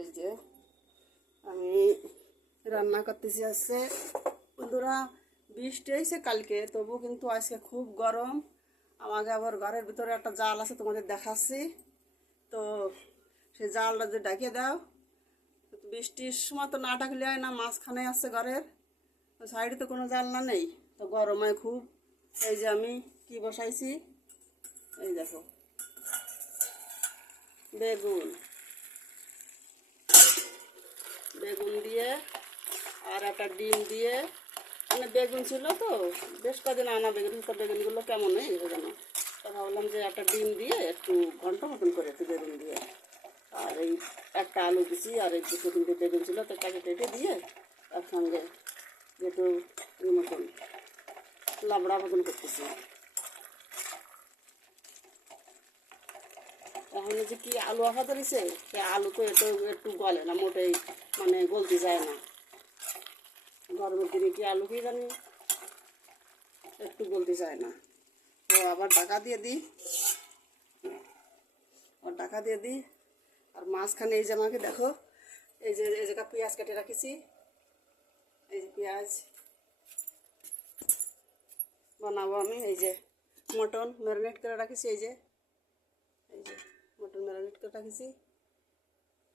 এই যে আমি রান্না করতেছি আজকে। বন্ধুরা, বৃষ্টি হয়েছে কালকে তবু কিন্তু আজকে খুব গরম। আমাকে আবার ঘরের ভিতরে একটা জাল আছে তোমাদের দেখাচ্ছি। তো সেই জালটা যে ডাকিয়ে দাও। বৃষ্টির সময় তো না ডাকলে হয় না, মাঝখানে আছে ঘরের। সাইডে তো কোনো জানলা নেই। তো গরমে খুব, এই যে আমি কি বসাইছি? এই দেখো। বেগুন। বেগুন দিয়ে আর একটা ডিম দিয়ে। মানে বেগুন ছিল তো, বেশ কদিন আনা বেগুন, তো বেগুনগুলো কেমন এই যেন। তা ভাবলাম যে একটা ডিম দিয়ে একটু ঘণ্টা মতন করে একটু বেগুন দিয়ে। আর এই একটা আলু দিছি, আর এই দুটো তিনটে বেগুন ছিল, তো কেটে টেটে দিয়ে একসঙ্গে একটু এই মতন লাবড়া মতন করতেছি। এখন যে কি আলু আফা ধরেছে সে আলু তো একটু একটু গলে না, মোটেই মানে গলতে যায় না। গরমের দিনে কি আলু কি জানি? একটু গলতে যায় না। তো আবার টাকা দিয়ে দিই। আর টাকা দিয়ে দিই। আর মাঝখানে এই যে আমাকে দেখো, এই যে, এই জায়গা পেঁয়াজ কেটে রাখিছি। এই যে পেঁয়াজ। বানাবো আমি, এই যে মটন ম্যারিনেট করে রাখিছি, এই যে। এই যে। মটন ম্যারিনেট করে রাখিছি।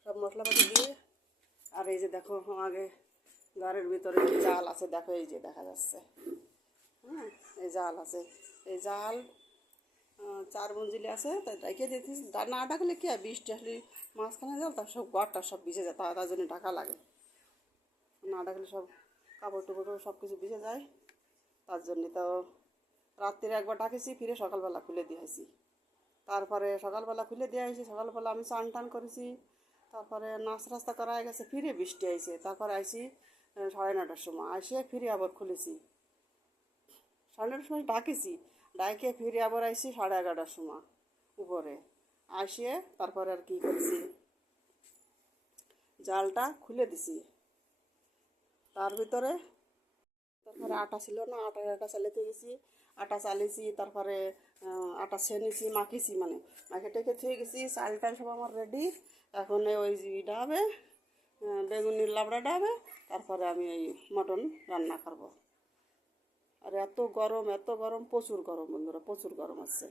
সব মশলাপাতি দিয়ে। আর এই যে দেখো, আগে ঘরের ভিতরে জাল আছে, দেখো, এই যে দেখা যাচ্ছে। হ্যাঁ এই জাল আছে। এই জাল চার মঞ্জিলে আছে, তাই রেখে দিতেছি ডা- না ডাকলে কি হয় বৃষ্টি আসলে মাঝখানে জাল তার সব ঘরটা সব ভিজে যায় তার তার জন্য ঢাকা লাগে। না ডাকলে সব কাপড় টুপড় সব কিছু ভিজে যায়। তার জন্যে তো রাত্রিরে একবার ডাকেছি ফিরে সকালবেলা খুলে দিয়েছি। তারপরে সকালবেলা খুলে দিয়ে হয়েছে সকালবেলা আমি চান টান করেছি। তারপরে নাচ রাস্তা করা হয়ে গেছে, ফিরে বৃষ্টি আইছে। তারপরে আইসি সাড়ে নটার সময়। আসে ফিরে আবার খুলেছি। সাড়ে নটার সময় ডাকেছি ডাকে ফিরে আবার আইসি সাড়ে এগারোটার সময় উপরে। আসিয়ে তারপরে আর কি করেছি? জালটা খুলে দিছি। তার ভিতরে তারপরে আটা ছিল না, আটা আটা চালাতে গেছি আটা চালিয়েছি তারপরে আটা ছেনেছি, মাখিছি মানে। মাখে টেকে থুয়ে গেছি, চাল টাল সব আমার রেডি এখন ওই ইটা হবে বেগুনির লাবড়াটা হবে তারপরে আমি এই মটন রান্না করব। আর এত গরম এত গরম, প্রচুর গরম বন্ধুরা, প্রচুর গরম আছে।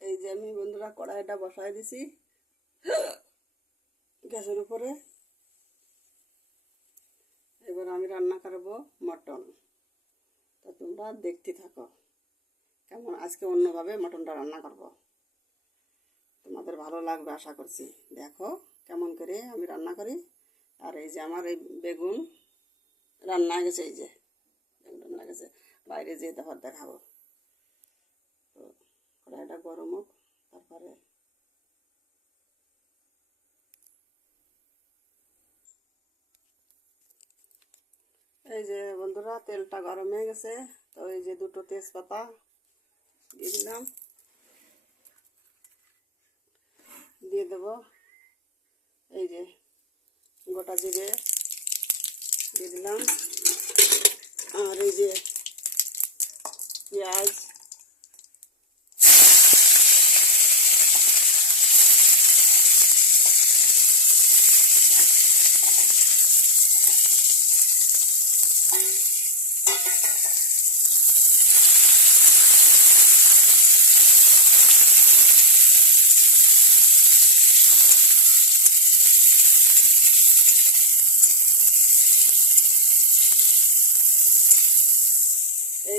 এই যে আমি বন্ধুরা কড়াইটা বসাই দিছি, গ্যাসের উপরে। এবার আমি রান্না করব মটন। তো তোমরা দেখতে থাকো কেমন, আজকে অন্যভাবে মটনটা রান্না করব। তোমাদের ভালো লাগবে আশা করছি। দেখো কেমন করে আমি রান্না করি। আর এই যে আমার এই বেগুন রান্না গেছে, এই যে বেগুন রান্না গেছে। বাইরে যেয়ে তারপর দেখাবো। তো কড়াইটা গরম হোক, তারপরে এই যে বন্ধুরা, তেলটা গরম হয়ে গেছে। তো এই যে দুটো তেজপাতা দিয়ে দিলাম। দিয়ে দেব। এই যে গোটা জিরে দিয়ে দিলাম। আর এই যে পেঁয়াজ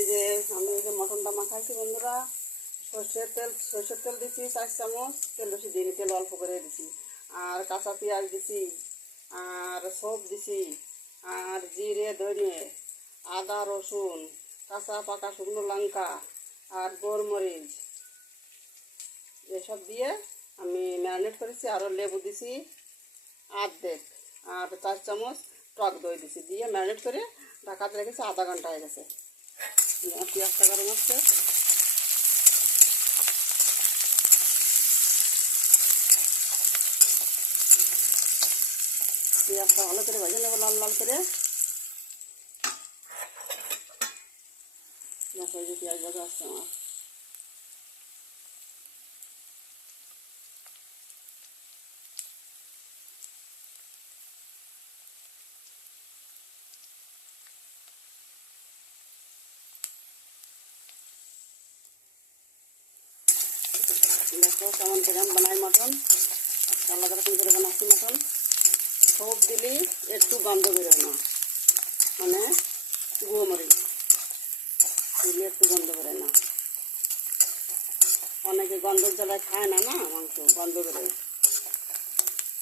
এই যে আমি যে মটনটা মাখাইছি বন্ধুরা, সর্ষের তেল সর্ষের তেল দিছি চার চামচ, তেল বেশি দিই তেল অল্প করে দিছি। আর কাঁচা পেঁয়াজ দিছি, আর সব দিছি, আর জিরে, ধনে, আদা, রসুন, কাঁচা পাকা শুকনো লঙ্কা, আর গোলমরিচ। এসব দিয়ে আমি ম্যারিনেট করেছি আরও লেবু দিছি, আর্ধেক। আর চার চামচ টক দই দিছি, দিয়ে ম্যারিনেট করে ঢাকাতে রেখেছি, আধা ঘণ্টা হয়ে গেছে। পেঁয়াজটা গরম হচ্ছে। পেঁয়াজটা ভালো করে ভেজে নেব, লাল লাল করে। দেখো যে পেঁয়াজ ভাজা আসছে আমার। দেখো কেমন করে বানাই মটন আলাদা রকম করে বানাচ্ছি মটন সব দিলেই একটু গন্ধ বেরোয় না। মানে গুঁড়ো মরিচ। দিলে একটু গন্ধ বেরোয় না। অনেকে গন্ধর জ্বালায় খায় না না? মাংস, গন্ধ বেরোয়।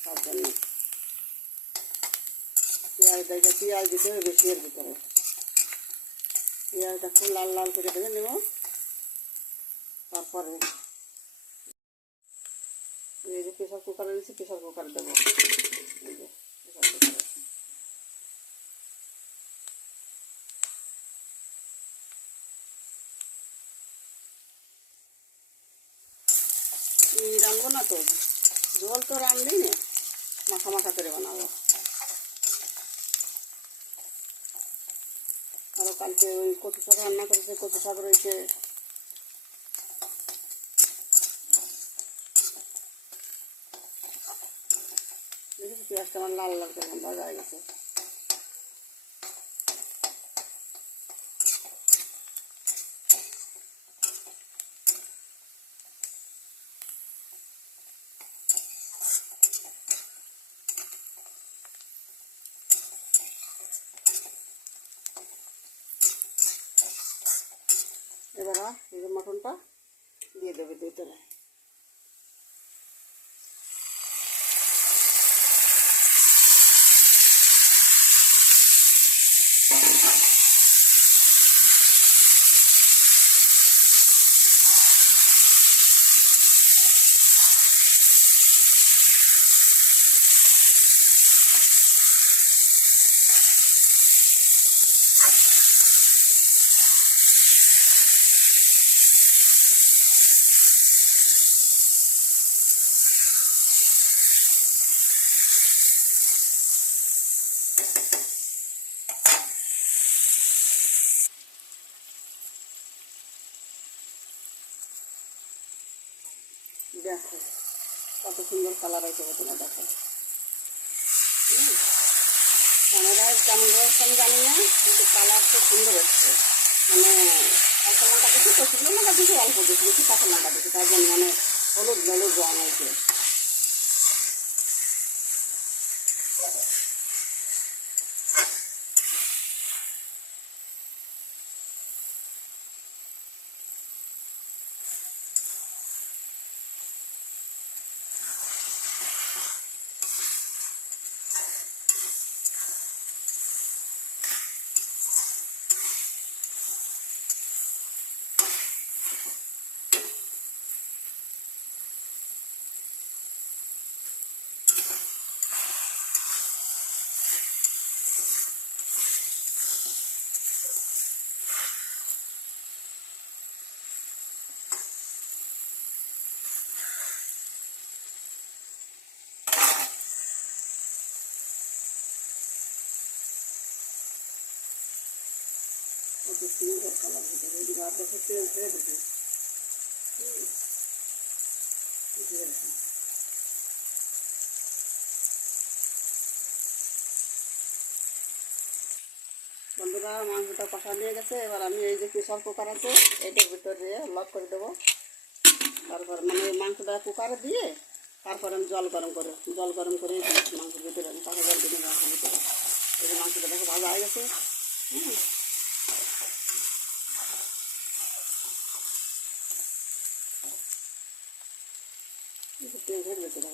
তার জন্য। পেঁয়াজ দেখে পেঁয়াজ দিতে হবে বেশি এর ভিতরে। পেঁয়াজটা খুব লাল লাল করে ভেজে নেব। তারপরে এই যে প্রেশার কুকারে দিয়েছি প্রেশার কুকারে দেবো। এই না তো? জল তো রানলি না? মাখা মাখা করে বানাবো। আরও কালকে ওই কচু শাক রান্না করেছে, কচু শাক রয়েছে। পেঁয়াজটা আমার লাল লাল করে ভাজা হয়ে গেছে। এবার এই যে মটনটা দিয়ে দেবে ভিতরে দেখো কত সুন্দর কালার হয়েছে তোমার দেখো ক্যামেরায় কেমন রয়েছে, আমি জানি না, কিন্তু কালার খুব সুন্দর হচ্ছে। মানে কাঁচা লঙ্কা দেখি শুকনো লঙ্কা দেখি অল্প দেখি বেশি কাঁচা দিচ্ছি তার জন্য মানে হলুদ হলুদ রঙ হয়েছে কত সুন্দর কালার আর। বন্ধুরা, মাংসটা কষা নিয়ে গেছে। এবার আমি এই যে প্রেশার কুকার আছে, এটার ভিতরে লক করে দেবো। তারপর মানে মাংসটা কুকারে দিয়ে তারপর আমি জল গরম করে, জল গরম করে মাংসের ভিতরে আমি কাঁচা জল দিয়ে মাংসের ভিতরে। এই মাংসটা দেখো ভালো হয়ে গেছে। হুম। একটু তেল ছেড়ে